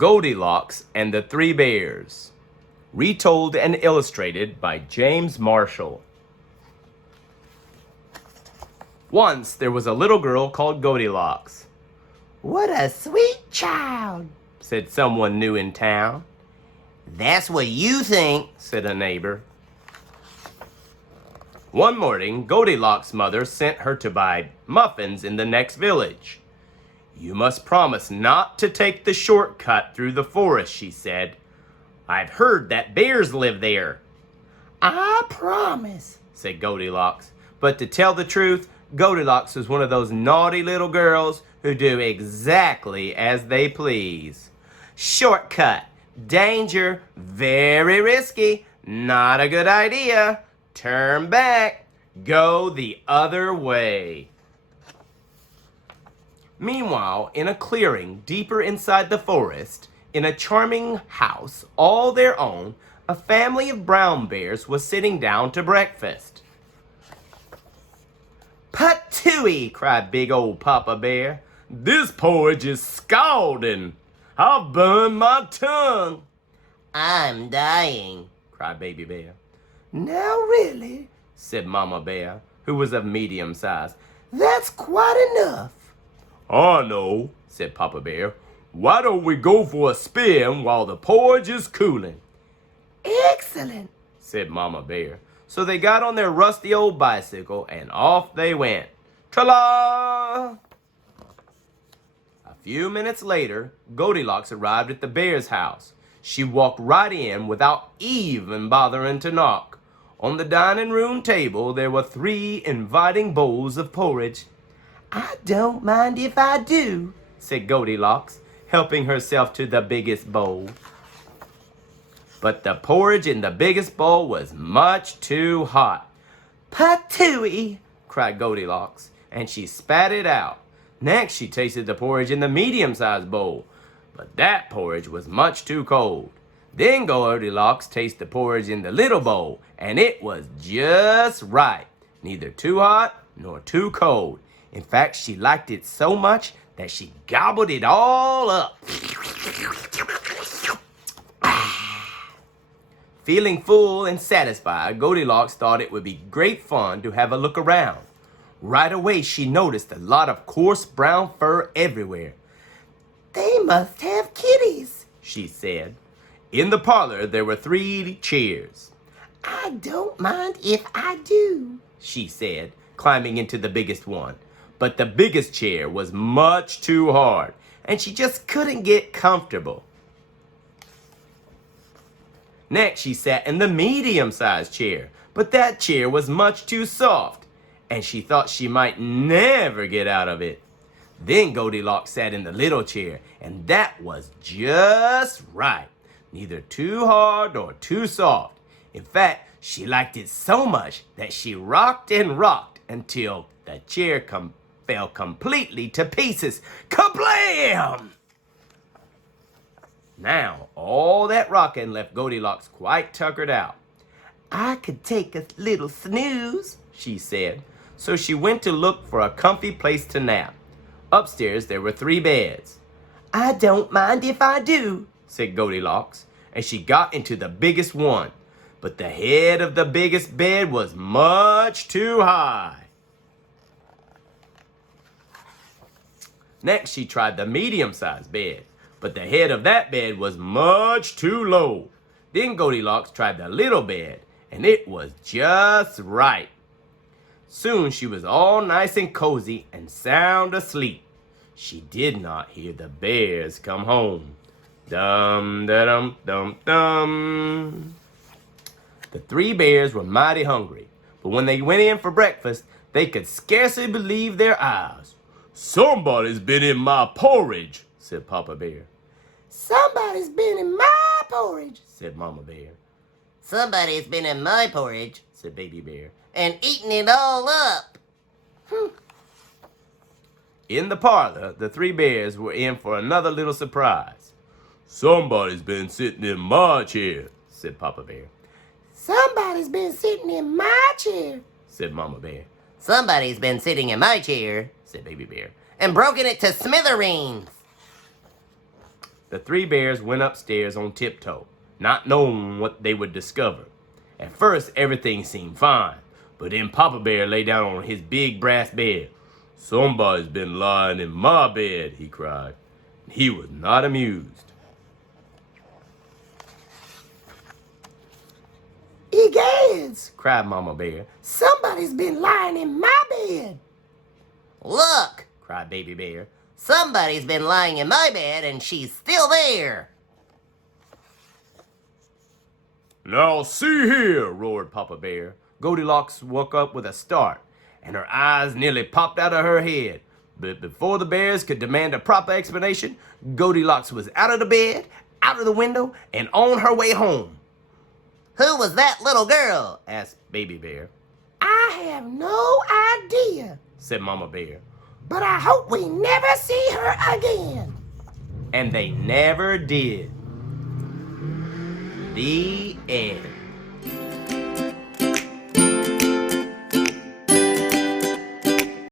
Goldilocks and the Three Bears. Retold and illustrated by James Marshall. Once there was a little girl called Goldilocks. "What a sweet child," said someone new in town. "That's what you think," said a neighbor. One morning, Goldilocks' mother sent her to buy muffins in the next village. "You must promise not to take the shortcut through the forest," she said. "I've heard that bears live there." "I promise," said Goldilocks. But to tell the truth, Goldilocks was one of those naughty little girls who do exactly as they please. Shortcut, danger, very risky, not a good idea. Turn back, go the other way. Meanwhile, in a clearing deeper inside the forest, in a charming house all their own, a family of brown bears was sitting down to breakfast. "Patooey!" cried big old Papa Bear. "This porridge is scalding. I've burned my tongue." "I'm dying," cried Baby Bear. "Now really," said Mama Bear, who was of medium size. "That's quite enough." "I know," said Papa Bear. "Why don't we go for a spin while the porridge is cooling?" "Excellent," said Mama Bear. So they got on their rusty old bicycle and off they went. Tra-la! A few minutes later, Goldilocks arrived at the bear's house. She walked right in without even bothering to knock. On the dining room table, there were 3 inviting bowls of porridge. "I don't mind if I do," said Goldilocks, helping herself to the biggest bowl. But the porridge in the biggest bowl was much too hot. "Patooey!" cried Goldilocks, and she spat it out. Next, she tasted the porridge in the medium-sized bowl, but that porridge was much too cold. Then Goldilocks tasted the porridge in the little bowl, and it was just right, neither too hot nor too cold. In fact, she liked it so much that she gobbled it all up. Feeling full and satisfied, Goldilocks thought it would be great fun to have a look around. Right away, she noticed a lot of coarse brown fur everywhere. "They must have kitties," she said. In the parlor, there were 3 chairs. "I don't mind if I do," she said, climbing into the biggest one. But the biggest chair was much too hard, and she just couldn't get comfortable. Next, she sat in the medium-sized chair, but that chair was much too soft, and she thought she might never get out of it. Then Goldilocks sat in the little chair, and that was just right, neither too hard nor too soft. In fact, she liked it so much that she rocked and rocked until the chair fell completely to pieces. Kablam! Now, all that rocking left Goldilocks quite tuckered out. "I could take a little snooze," she said. So she went to look for a comfy place to nap. Upstairs, there were 3 beds. "I don't mind if I do," said Goldilocks, and she got into the biggest one. But the head of the biggest bed was much too high. Next, she tried the medium-sized bed, but the head of that bed was much too low. Then Goldilocks tried the little bed, and it was just right. Soon she was all nice and cozy and sound asleep. She did not hear the bears come home. Dum-da-dum-dum-dum. The 3 bears were mighty hungry, but when they went in for breakfast, they could scarcely believe their eyes. "Somebody's been in my porridge," said Papa Bear. "Somebody's been in my porridge," said Mama Bear. "Somebody's been in my porridge," said Baby Bear. "and eaten it all up." In the parlor, the 3 bears were in for another little surprise. "Somebody's been sitting in my chair," said Papa Bear. "Somebody's been sitting in my chair," said Mama Bear. "Somebody's been sitting in my chair," said Baby Bear. "and broken it to smithereens." The three bears went upstairs on tiptoe, not knowing what they would discover. At first, everything seemed fine, but then Papa Bear lay down on his big brass bed. "Somebody's been lying in my bed," he cried. He was not amused. "Egads!" cried Mama Bear. "Somebody's been lying in my bed." "Look!" cried Baby Bear. "Somebody's been lying in my bed and she's still there." "Now see here," roared Papa Bear. Goldilocks woke up with a start, and her eyes nearly popped out of her head. But before the bears could demand a proper explanation, Goldilocks was out of the bed, out of the window, and on her way home. "Who was that little girl?" asked Baby Bear. "I have no idea, Said Mama Bear. but I hope we never see her again." And they never did. The end.